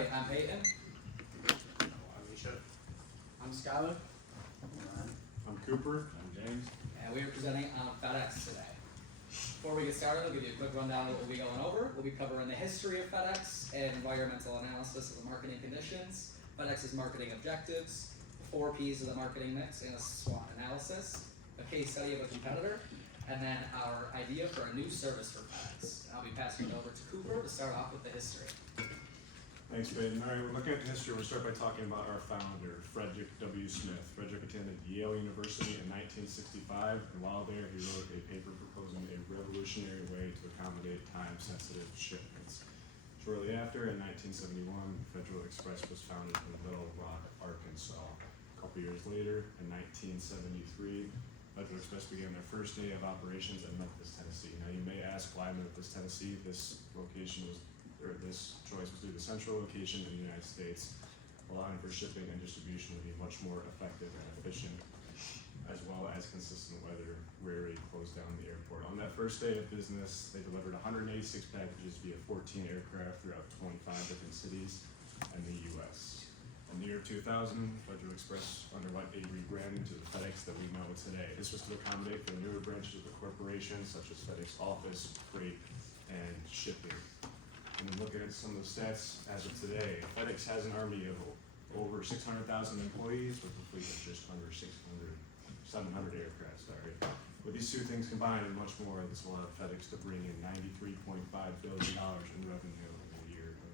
Hi, I'm Peyton. I'm Misha. I'm Skylar. I'm Cooper. I'm James. And we are presenting on FedEx today. Before we get started, I'll give you a quick rundown of what we'll be going over. We'll be covering the history of FedEx and environmental analysis of the marketing conditions, FedEx's marketing objectives, the 4 Ps of the marketing mix, and a SWOT analysis, a case study of a competitor, and then our idea for a new service for FedEx. And I'll be passing it over to Cooper to start off with the history. Thanks, Peyton. All right, we're looking at the history. We'll start by talking about our founder, Frederick W. Smith. Frederick attended Yale University in 1965, and while there, he wrote a paper proposing a revolutionary way to accommodate time-sensitive shipments. Shortly after, in 1971, Federal Express was founded in Little Rock, Arkansas. A couple years later, in 1973, Federal Express began their first day of operations at Memphis, Tennessee. Now, you may ask why Memphis, Tennessee. This choice was due to the central location in the United States, allowing for shipping and distribution to be much more effective and efficient, as well as consistent weather rarely closed down the airport. On that first day of business, they delivered 186 packages via 14 aircraft throughout 25 different cities in the U.S. In the year 2000, Federal Express underwent a rebranding to the FedEx that we know today. This was to accommodate for newer branches of the corporation, such as FedEx Office, Freight, and Shipping. And then looking at some of the stats as of today, FedEx has an army of over 600,000 employees with a fleet of just under 700 aircraft, With these two things combined and much more, this will allow FedEx to bring in $93.5 billion in revenue in the year of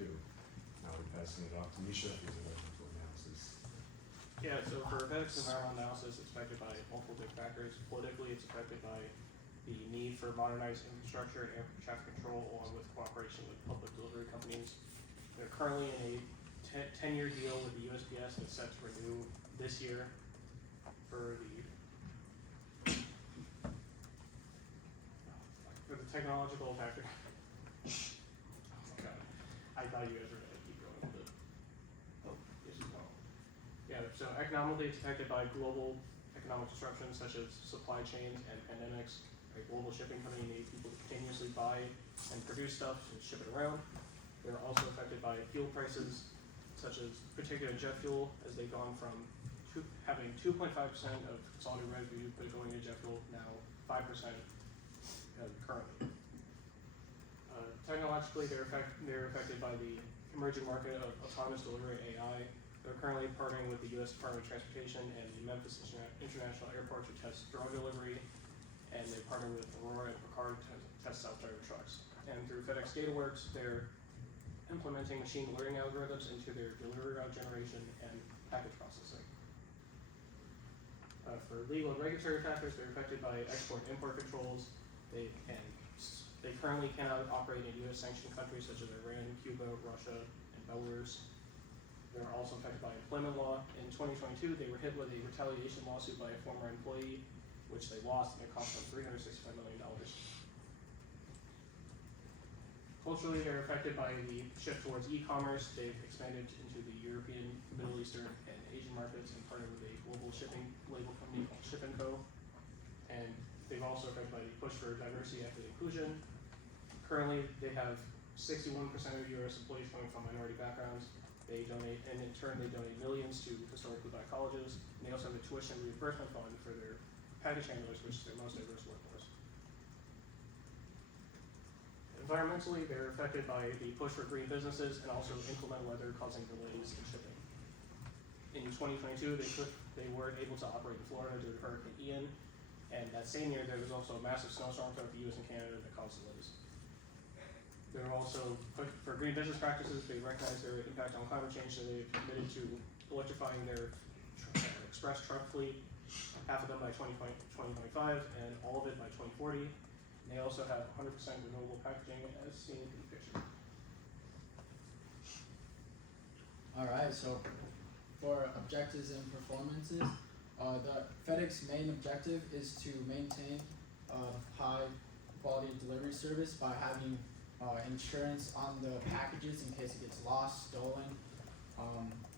2022. Now we're passing it off to Misha for his environmental analysis. Yeah, so for FedEx environmental analysis, it's affected by multiple big factors. Politically, it's affected by the need for modernized infrastructure and air traffic control, along with cooperation with public delivery companies. They're currently in a 10-year deal with the USPS and it's set to renew this year for the technological factor. Oh my god. I thought you guys were gonna keep going with it. Oh, yes you don't. Yeah, so economically it's affected by global economic disruptions such as supply chains and pandemics. A global shipping company needs people to continuously buy and produce stuff and ship it around. They're also affected by fuel prices, such as particular jet fuel, as they've gone from having 2.5% of consolidated revenue going into jet fuel, now 5% currently. Technologically, they're affected by the emerging market of autonomous delivery AI. They're currently partnering with the U.S. Department of Transportation and the Memphis International Airport to test drone delivery, and they partner with Aurora and Picard to test self-driving trucks. And through FedEx DataWorks, they're implementing machine learning algorithms into their delivery route generation and package processing. For legal and regulatory factors, they're affected by export and import controls. They currently cannot operate in U.S. sanctioned countries such as Iran, Cuba, Russia, and Belarus. They're also affected by employment law. In 2022, they were hit with a retaliation lawsuit by a former employee, which they lost, and it cost them $365 million. Culturally, they're affected by the shift towards e-commerce. They've expanded into the European, Middle Eastern, and Asian markets and partnered with a global shipping label company called Ship & Co. And they've also affected by the push for diversity, equity, inclusion. Currently, they have 61% of U.S. employees coming from minority backgrounds. They donate, and in turn, they donate millions to historically black colleges. And they also have a tuition reimbursement fund for their package handlers, which is their most diverse workforce. Environmentally, they're affected by the push for green businesses and also inclement weather causing delays in shipping. In 2022, they weren't able to operate in Florida due to Hurricane Ian, and that same year there was also a massive snowstorm throughout the U.S. and Canada that caused delays. They're also, for green business practices, they recognize their impact on climate change, so they've committed to electrifying their express truck fleet, half of them by 2025, and all of it by 2040. And they also have 100% renewable packaging, as seen in the picture. Alright, so for objectives and performances, the FedEx main objective is to maintain high quality delivery service by having insurance on the packages in case it gets lost, stolen.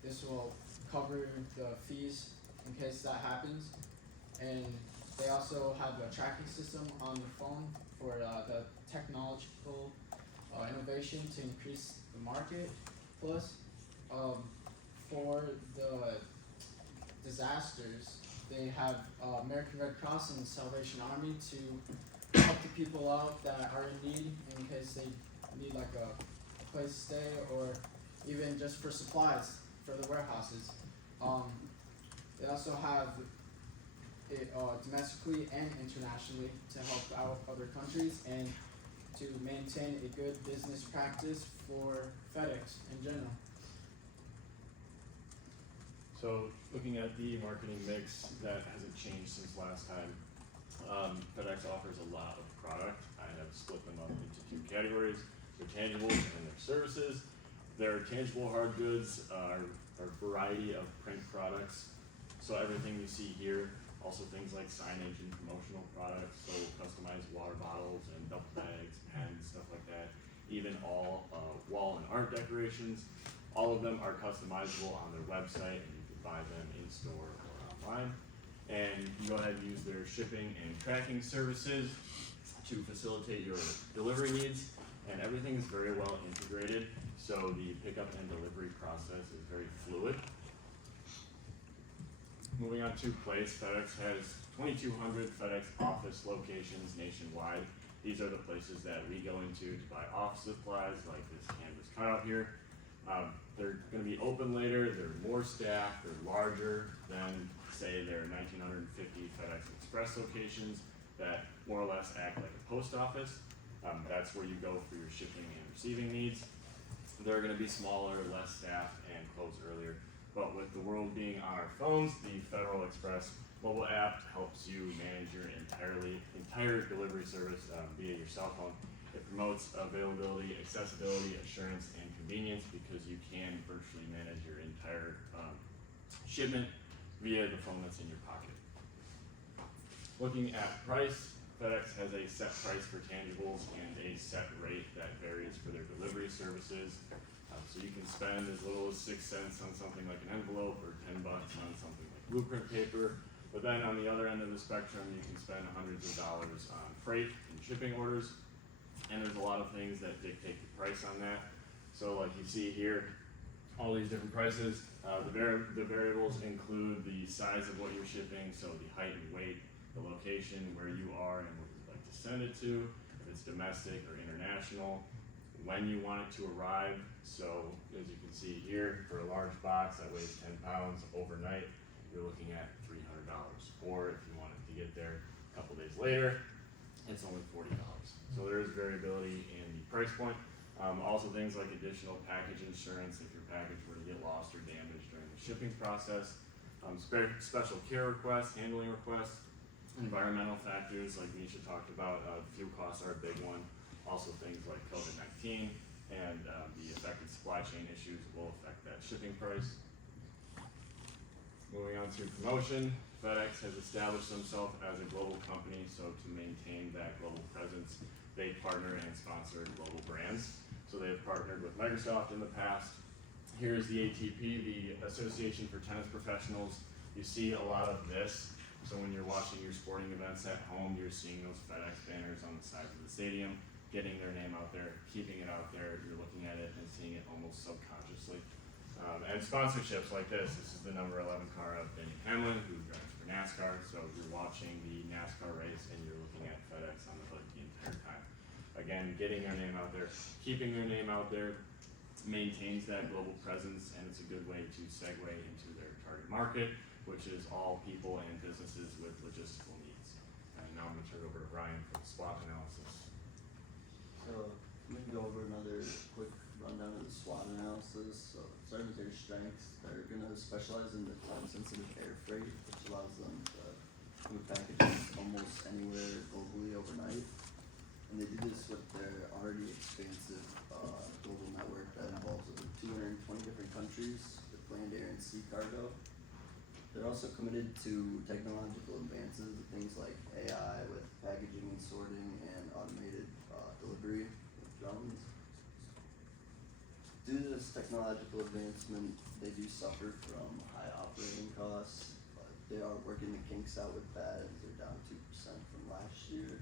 This will cover the fees in case that happens. And they also have a tracking system on the phone for the technological innovation to increase the market. Plus, for the disasters, they have American Red Cross and Salvation Army to help the people out that are in need in case they need like a place to stay or even just for supplies for the warehouses. They also have it domestically and internationally to help out other countries and to maintain a good business practice for FedEx in general. So looking at the marketing mix, that hasn't changed since last time. FedEx offers a lot of product. I have split them up into two categories. Their tangibles and their services. Their tangible hard goods are a variety of print products. So everything you see here, also things like signage and promotional products, so customized water bottles and duffel bags, pens, stuff like that. Even all wall and art decorations. All of them are customizable on their website, and you can buy them in store or online. And you can go ahead and use their shipping and tracking services to facilitate your delivery needs. And everything is very well integrated, so the pickup and delivery process is very fluid. Moving on to place, FedEx has 2,200 FedEx office locations nationwide. These are the places that we go into to buy office supplies, like this canvas cutout here. They're going to be open later, they're more staffed, they're larger than, say, their 1,950 FedEx Express locations that more or less act like a post office. That's where you go for your shipping and receiving needs. They're going to be smaller, less staffed, and close earlier. But with the world being on our phones, the Federal Express mobile app helps you manage your entire delivery service via your cell phone. It promotes availability, accessibility, assurance, and convenience because you can virtually manage your entire shipment via the phone that's in your pocket. Looking at price, FedEx has a set price for tangibles and a set rate that varies for their delivery services. So you can spend as little as 6 cents on something like an envelope or $10 on something like blueprint paper. But then on the other end of the spectrum, you can spend hundreds of dollars on freight and shipping orders. And there's a lot of things that dictate the price on that. So like you see here, all these different prices. The variables include the size of what you're shipping, so the height and weight, the location, where you are and what you'd like to send it to, if it's domestic or international, when you want it to arrive. So as you can see here, for a large box that weighs 10 pounds overnight, you're looking at $300. Or if you want it to get there a couple days later, it's only $40. So there is variability in the price point. Also things like additional package insurance if your package were to get lost or damaged during the shipping process. Special care requests, handling requests, environmental factors like Nisha talked about, fuel costs are a big one. Also things like COVID-19 and the affected supply chain issues will affect that shipping price. Moving on to promotion, FedEx has established themselves as a global company, so to maintain that global presence, they partner and sponsor global brands. So they have partnered with Microsoft in the past. Here's the ATP, the Association for Tennis Professionals. You see a lot of this. So when you're watching your sporting events at home, you're seeing those FedEx banners on the sides of the stadium, getting their name out there, keeping it out there. You're looking at it and seeing it almost subconsciously. And sponsorships like this. This is the number 11 car of Denny Hamlin, who drives for NASCAR. So you're watching the NASCAR race and you're looking at FedEx on the hood the entire time. Again, getting their name out there, keeping their name out there, maintains that global presence, and it's a good way to segue into their target market, which is all people and businesses with logistical needs. And now I'm going to turn it over to Ryan for the SWOT analysis. So we can go over another quick rundown of the SWOT analysis. So starting with their strengths, they're going to specialize in the time-sensitive air freight, which allows them to move packages almost anywhere globally overnight. And they do this with their already expansive global network that involves over 220 different countries with land, air, and sea cargo. They're also committed to technological advances, things like AI with packaging and sorting and automated delivery with drones. Due to this technological advancement, they do suffer from high operating costs, but they are working the kinks out with that as they're down 2% from last year.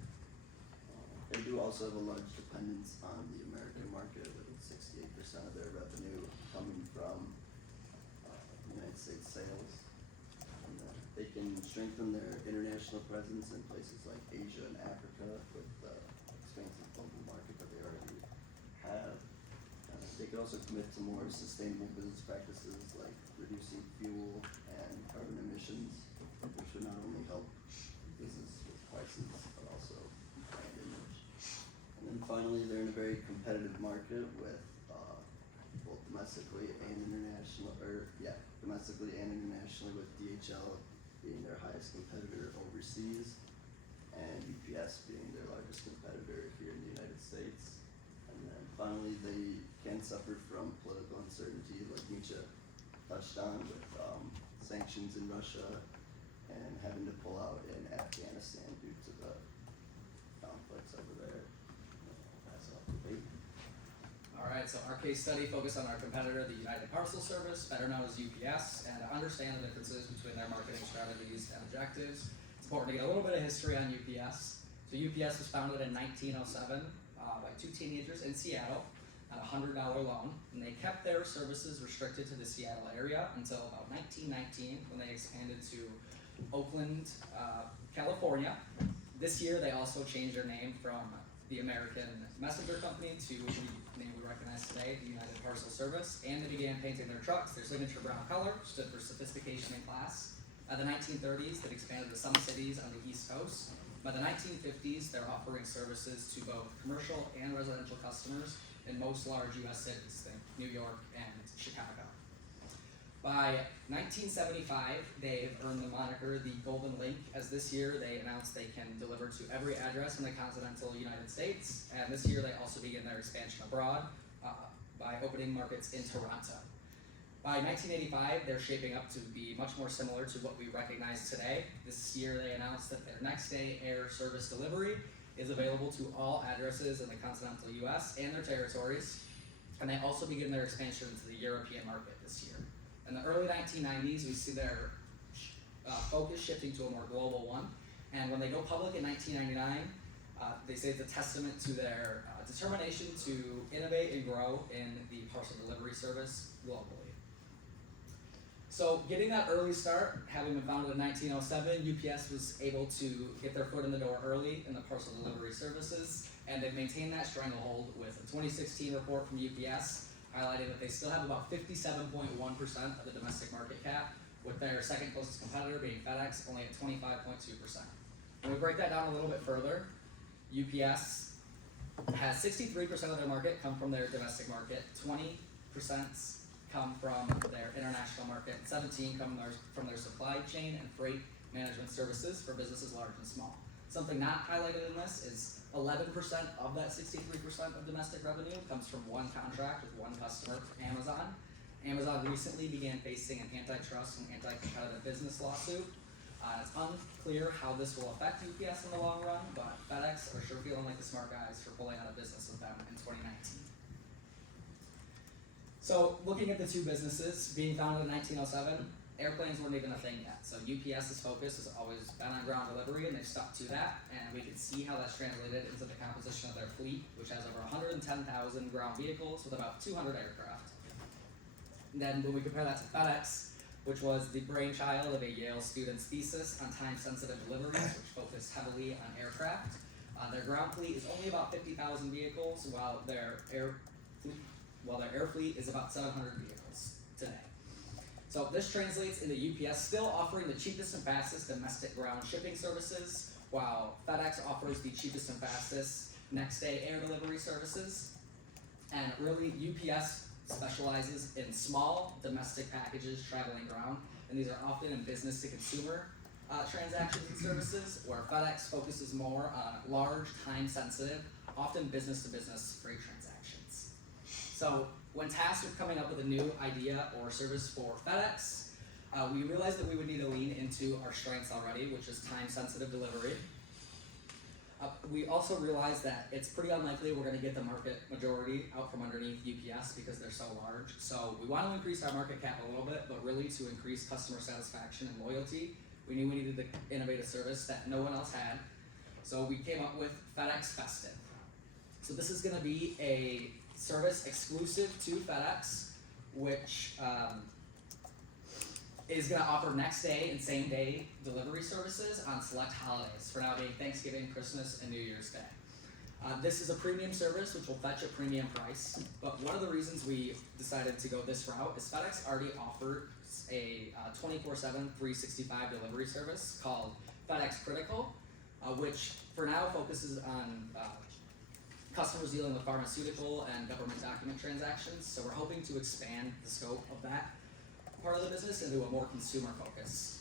They do also have a large dependence on the American market, with 68% of their revenue coming from United States sales. And they can strengthen their international presence in places like Asia and Africa with the expansive global market that they already have. They could also commit to more sustainable business practices like reducing fuel and carbon emissions, which would not only help business with prices, but also brand image. And then finally, they're in a very competitive market with both domestically and internationally, with DHL being their highest competitor overseas, and UPS being their largest competitor here in the United States. And then finally, they can suffer from political uncertainty, like Nietzsche touched on, with sanctions in Russia and having to pull out in Afghanistan due to the conflicts over there. That's off the debate. Alright, so our case study focused on our competitor, the United Parcel Service, better known as UPS, and to understand the differences between their marketing strategies and objectives, it's important to get a little bit of history on UPS. So UPS was founded in 1907 by two teenagers in Seattle on a $100 loan, and they kept their services restricted to the Seattle area until about 1919, when they expanded to Oakland, California. This year, they also changed their name from the American Messenger Company to the name we recognize today, the United Parcel Service, and they began painting their trucks their signature brown color, stood for sophistication and class. By the 1930s, they'd expanded to some cities on the East Coast. By the 1950s, they're offering services to both commercial and residential customers in most large U.S. cities, think New York and Chicago. By 1975, they've earned the moniker the Golden Link, as this year they announced they can deliver to every address in the continental United States, and this year they also begin their expansion abroad by opening markets in Toronto. By 1985, they're shaping up to be much more similar to what we recognize today. This year they announced that their next day air service delivery is available to all addresses in the continental US and their territories, and they also begin their expansion into the European market this year. In the early 1990s, we see their focus shifting to a more global one, and when they go public in 1999, they say it's a testament to their determination to innovate and grow in the parcel delivery service globally. So getting that early start, having been founded in 1907, UPS was able to get their foot in the door early in the parcel delivery services, and they've maintained that stranglehold with a 2016 report from UPS highlighting that they still have about 57.1% of the domestic market cap, with their second closest competitor being FedEx only at 25.2%. When we break that down a little bit further, UPS has 63% of their market come from their domestic market, 20% come from their international market, 17% come from their supply chain and freight management services for businesses large and small. Something not highlighted in this is 11% of that 63% of domestic revenue comes from one contract with one customer, Amazon. Amazon recently began facing an antitrust and anti-competitive business lawsuit. It's unclear how this will affect UPS in the long run, but FedEx are sure feeling like the smart guys for pulling out of business with them in 2019. So looking at the two businesses, being founded in 1907, airplanes weren't even a thing yet. So UPS's focus has always been on ground delivery, and they've stuck to that. And we can see how that's translated into the composition of their fleet, which has over 110,000 ground vehicles with about 200 aircraft. And then when we compare that to FedEx, which was the brainchild of a Yale student's thesis on time-sensitive deliveries, which focused heavily on aircraft, their ground fleet is only about 50,000 vehicles, while their air fleet is about 700 vehicles today. So this translates into UPS still offering the cheapest and fastest domestic ground shipping services, while FedEx offers the cheapest and fastest next day air delivery services. And really, UPS specializes in small domestic packages traveling ground, and these are often in business to consumer transactions and services, where FedEx focuses more on large, time-sensitive, often business-to-business freight transactions. So when tasked with coming up with a new idea or service for FedEx, we realized that we would need to lean into our strengths already, which is time-sensitive delivery. We also realized that it's pretty unlikely we're going to get the market majority out from underneath UPS because they're so large. So we want to increase our market cap a little bit, but really to increase customer satisfaction and loyalty, we knew we needed to innovate a service that no one else had. So we came up with FedEx Festive. So this is gonna be a service exclusive to FedEx, which is gonna offer next day and same day delivery services on select holidays, for now being Thanksgiving, Christmas, and New Year's Day. This is a premium service which will fetch a premium price, but one of the reasons we decided to go this route is FedEx already offers a 24/7, 365 delivery service called FedEx Critical, which for now focuses on customers dealing with pharmaceutical and government document transactions. So we're hoping to expand the scope of that part of the business into a more consumer-focused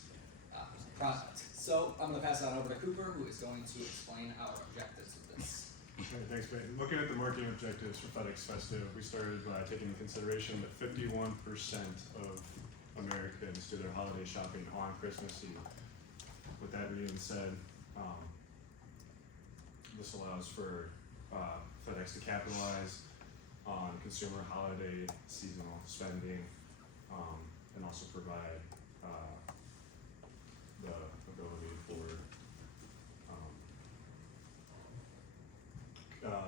product. So I'm going to pass it on over to Cooper, who is going to explain our objectives of this. Okay, thanks, Peyton. Looking at the marketing objectives for FedEx Festive, we started by taking into consideration that 51% of Americans do their holiday shopping on Christmas Eve. With that being said, this allows for FedEx to capitalize on consumer holiday seasonal spending, and also provide the ability for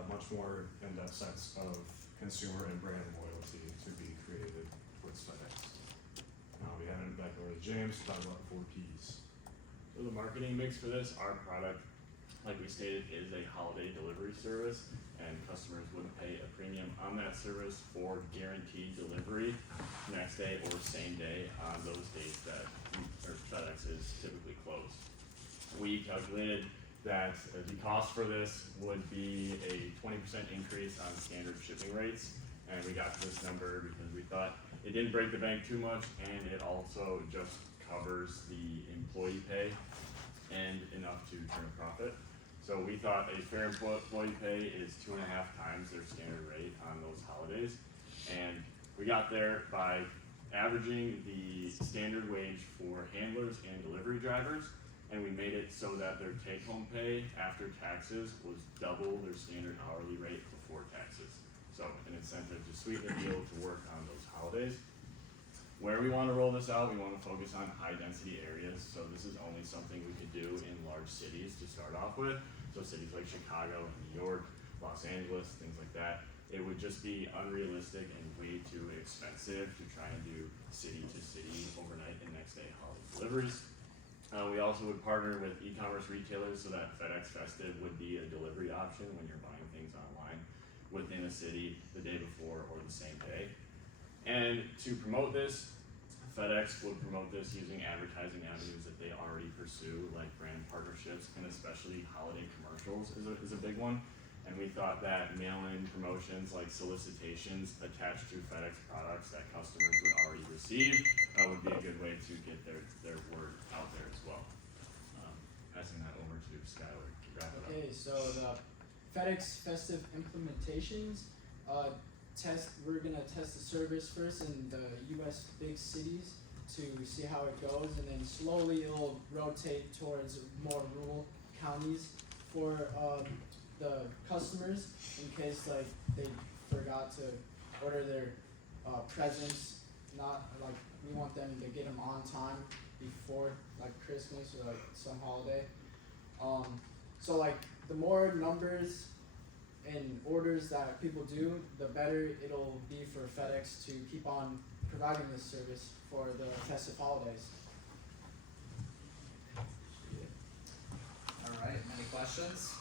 much more in-depth sense of consumer and brand loyalty to be created with FedEx. Now we hand it back over to James to talk about the 4 Ps. So the marketing mix for this, our product, like we stated, is a holiday delivery service, and customers would pay a premium on that service for guaranteed delivery next day or same day on those days that FedEx is typically closed. We calculated that the cost for this would be a 20% increase on standard shipping rates, and we got to this number because we thought it didn't break the bank too much, and it also just covers the employee pay and enough to turn a profit. So we thought a fair employee pay is 2.5 times their standard rate on those holidays. And we got there by averaging the standard wage for handlers and delivery drivers, and we made it so that their take-home pay after taxes was double their standard hourly rate before taxes. So an incentive to sweeten the deal to work on those holidays. Where we want to roll this out, we want to focus on high density areas. So this is only something we could do in large cities to start off with. So cities like Chicago, New York, Los Angeles, things like that. It would just be unrealistic and way too expensive to try and do city to city overnight and next day holiday deliveries. We also would partner with e-commerce retailers so that FedEx Festive would be a delivery option when you're buying things online within a city the day before or the same day. And to promote this, FedEx would promote this using advertising avenues that they already pursue, like brand partnerships, and especially holiday commercials is a big one. And we thought that mail-in promotions like solicitations attached to FedEx products that customers would already receive would be a good way to get their word out there as well. Passing that over to Skylar to wrap it up. Okay, so the FedEx Festive implementations, we're gonna test the service first in the US big cities to see how it goes, and then slowly it'll rotate towards more rural counties for the customers in case like they forgot to order their presents. Not like we want them to get them on time before like Christmas or like some holiday. So like the more numbers and orders that people do, the better it'll be for FedEx to keep on providing this service for the festive holidays. All right, any questions?